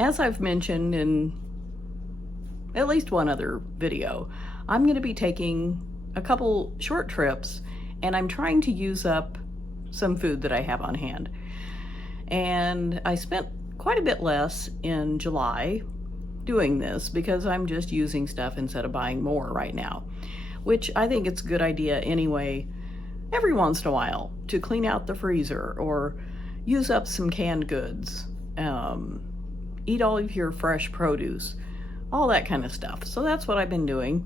As I've mentioned in at least one other video, I'm going to be taking a couple short trips, and I'm trying to use up some food that I have on hand. And I spent quite a bit less in July doing this because I'm just using stuff instead of buying more right now, which I think it's a good idea anyway, every once in a while, to clean out the freezer or use up some canned goods, eat all of your fresh produce, all that kind of stuff. So that's what I've been doing.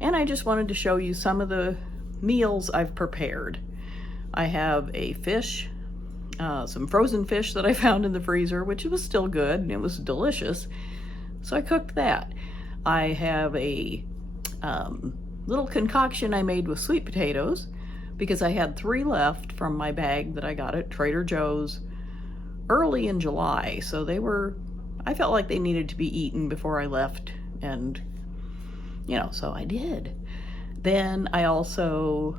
And I just wanted to show you some of the meals I've prepared. I have a fish, some frozen fish that I found in the freezer, which was still good and it was delicious. So I cooked that. I have a little concoction I made with sweet potatoes because I had 3 left from my bag that I got at Trader Joe's early in July. So I felt like they needed to be eaten before I left, and so I did. Then I also,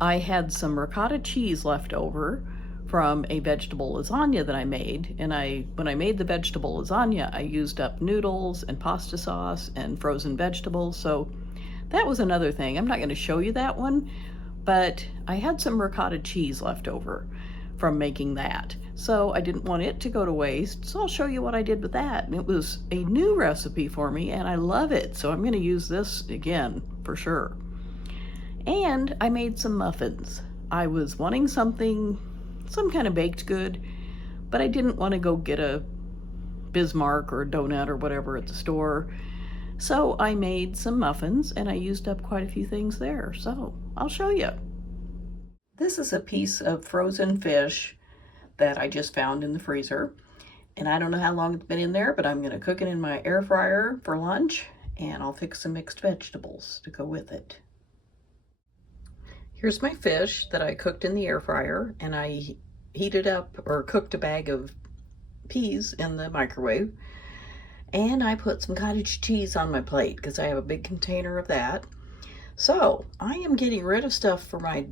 I had some ricotta cheese left over from a vegetable lasagna that I made, and when I made the vegetable lasagna, I used up noodles and pasta sauce and frozen vegetables, so that was another thing. I'm not going to show you that one, but I had some ricotta cheese left over from making that, so I didn't want it to go to waste, so I'll show you what I did with that. And it was a new recipe for me, and I love it, so I'm going to use this again for sure. And I made some muffins. I was wanting some kind of baked good, but I didn't want to go get a Bismarck or a donut or whatever at the store. So I made some muffins, and I used up quite a few things there. So I'll show you. This is a piece of frozen fish that I just found in the freezer. And I don't know how long it's been in there, but I'm going to cook it in my air fryer for lunch, and I'll fix some mixed vegetables to go with it. Here's my fish that I cooked in the air fryer, and I heated up or cooked a bag of peas in the microwave. And I put some cottage cheese on my plate because I have a big container of that. So I am getting rid of stuff for my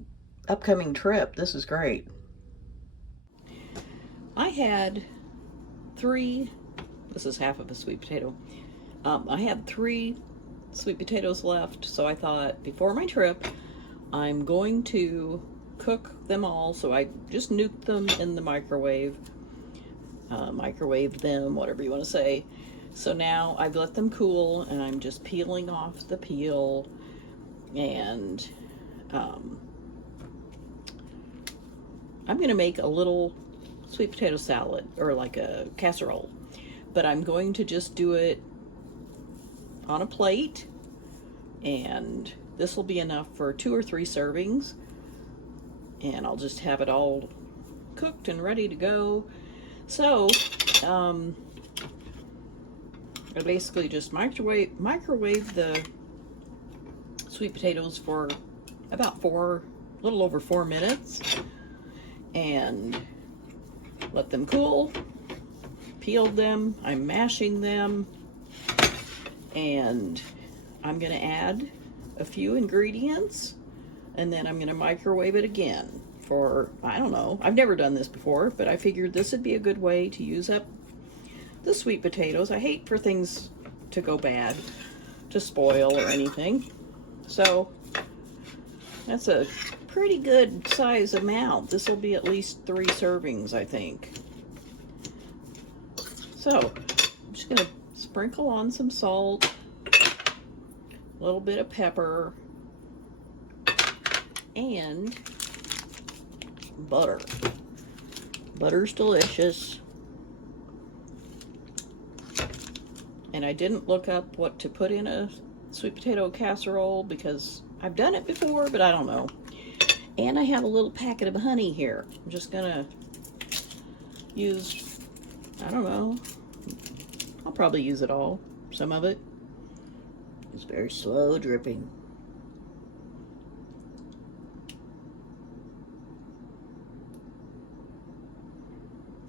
upcoming trip. This is great. I had 3, this is half of a sweet potato. I had 3 sweet potatoes left, so I thought before my trip, I'm going to cook them all. So I just nuked them in the microwave, microwaved them, whatever you want to say. So now I've let them cool, and I'm just peeling off the peel, and I'm going to make a little sweet potato salad, or like a casserole, but I'm going to just do it on a plate, and this will be enough for 2 or 3 servings, and I'll just have it all cooked and ready to go. So I basically just microwave the sweet potatoes for about a little over 4 minutes, and let them cool. Peeled them, I'm mashing them, and I'm gonna add a few ingredients, and then I'm gonna microwave it again for, I don't know, I've never done this before, but I figured this would be a good way to use up the sweet potatoes. I hate for things to go bad, to spoil or anything. So that's a pretty good size amount. This will be at least 3 servings, I think. So I'm just gonna sprinkle on some salt, a little bit of pepper, and butter. Butter's delicious. And I didn't look up what to put in a sweet potato casserole because I've done it before, but I don't know. And I have a little packet of honey here. I'm just gonna use, I don't know, I'll probably use it all, some of it. It's very slow dripping.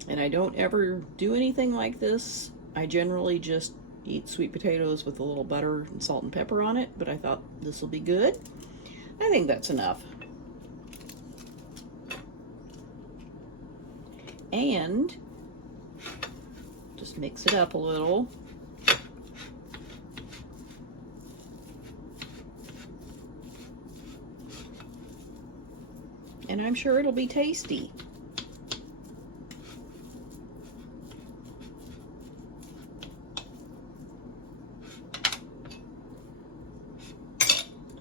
And I don't ever do anything like this. I generally just eat sweet potatoes with a little butter and salt and pepper on it, but I thought this will be good. I think that's enough. and just mix it up a little. And I'm sure it'll be tasty.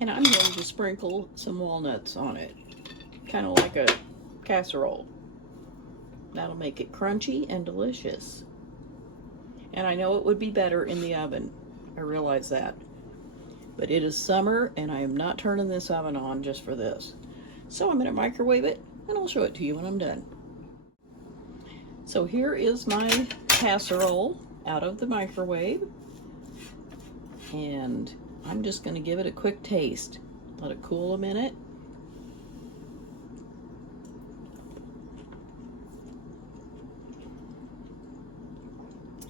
And I'm going to sprinkle some walnuts on it, kind of like a casserole. That'll make it crunchy and delicious. And I know it would be better in the oven. I realize that. But it is summer and I am not turning this oven on just for this. So I'm going to microwave it and I'll show it to you when I'm done. So here is my casserole out of the microwave. And I'm just going to give it a quick taste. Let it cool a minute.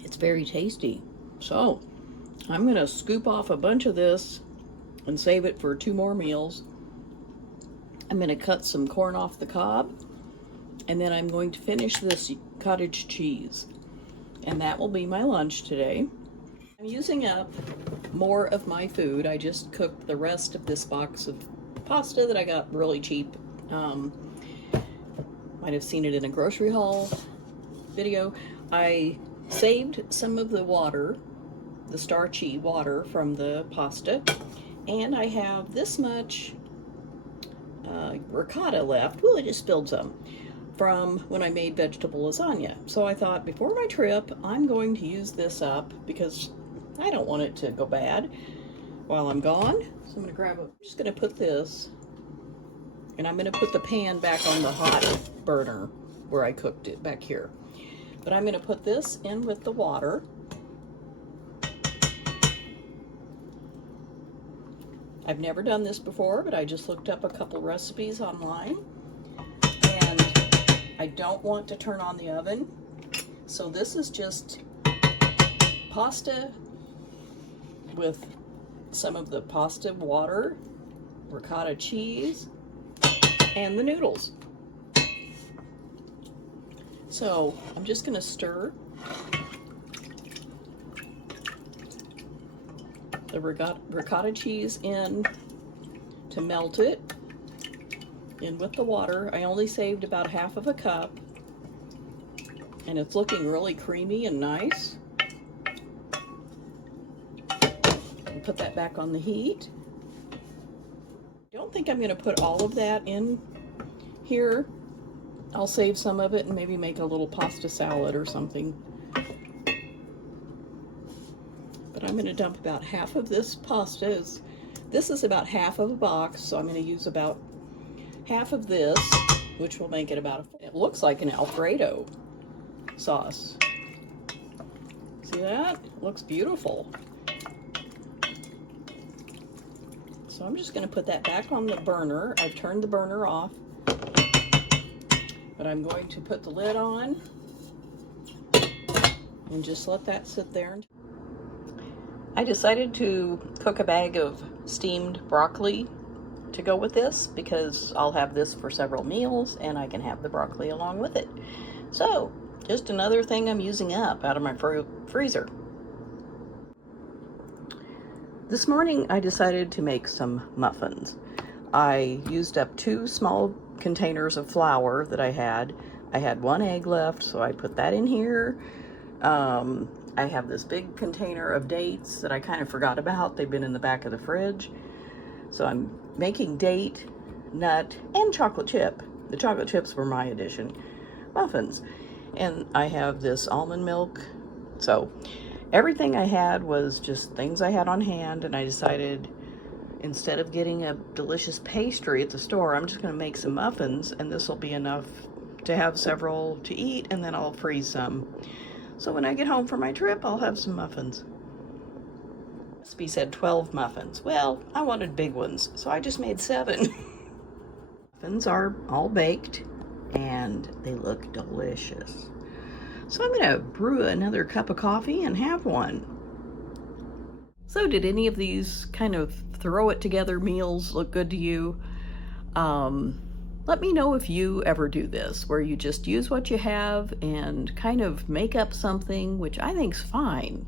It's very tasty. So I'm going to scoop off a bunch of this and save it for 2 more meals. I'm going to cut some corn off the cob, and then I'm going to finish this cottage cheese. And that will be my lunch today. I'm using up more of my food. I just cooked the rest of this box of pasta that I got really cheap. Might have seen it in a grocery haul video. I saved some of the water, the starchy water from the pasta, and I have this much ricotta left. Well, I just spilled some from when I made vegetable lasagna. So I thought before my trip, I'm going to use this up because I don't want it to go bad while I'm gone. So I'm just gonna put this, and I'm gonna put the pan back on the hot burner where I cooked it back here. But I'm gonna put this in with the water. I've never done this before, but I just looked up a couple recipes online. And I don't want to turn on the oven. So this is just pasta with some of the pasta water, ricotta cheese, and the noodles. So I'm just going to stir the ricotta cheese in to melt it in with the water. I only saved about half of a cup, and it's looking really creamy and nice. And put that back on the heat. I don't think I'm going to put all of that in here. I'll save some of it and maybe make a little pasta salad or something. But I'm going to dump about half of this pasta. This is about half of a box, so I'm going to use about half of this, which will make it about it looks like an Alfredo sauce. See that? It looks beautiful. So I'm just going to put that back on the burner. I've turned the burner off, but I'm going to put the lid on and just let that sit there. I decided to cook a bag of steamed broccoli to go with this because I'll have this for several meals and I can have the broccoli along with it. So just another thing I'm using up out of my freezer. This morning I decided to make some muffins. I used up 2 small containers of flour that I had. I had 1 egg left, so I put that in here. I have this big container of dates that I kind of forgot about. They've been in the back of the fridge. So I'm making date, nut, and chocolate chip. The chocolate chips were my addition. Muffins. And I have this almond milk. So everything I had was just things I had on hand, and I decided instead of getting a delicious pastry at the store, I'm just going to make some muffins, and this will be enough to have several to eat, and then I'll freeze some. So when I get home from my trip, I'll have some muffins. The recipe said 12 muffins. Well, I wanted big ones, so I just made 7. Muffins are all baked, and they look delicious. So I'm going to brew another cup of coffee and have one. So did any of these kind of throw it together meals look good to you? Let me know if you ever do this, where you just use what you have and kind of make up something, which I think's fine.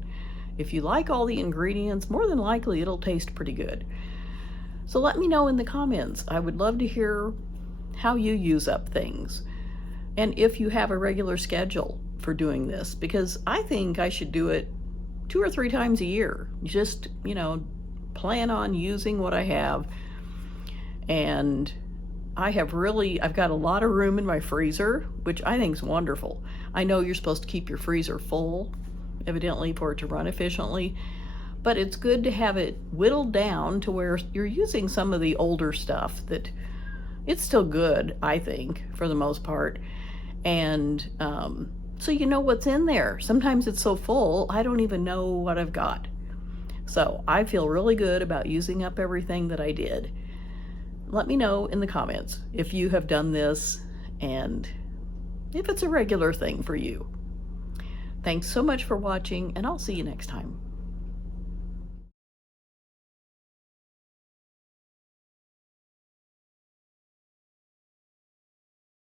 If you like all the ingredients, more than likely it'll taste pretty good. So let me know in the comments. I would love to hear how you use up things, and if you have a regular schedule for doing this, because I think I should do it 2 or 3 times a year. Just, plan on using what I have. And I've got a lot of room in my freezer, which I think is wonderful. I know you're supposed to keep your freezer full, evidently, for it to run efficiently, but it's good to have it whittled down to where you're using some of the older stuff that it's still good, I think, for the most part. And so you know what's in there. Sometimes it's so full, I don't even know what I've got. So I feel really good about using up everything that I did. Let me know in the comments if you have done this and if it's a regular thing for you. Thanks so much for watching, and I'll see you next time.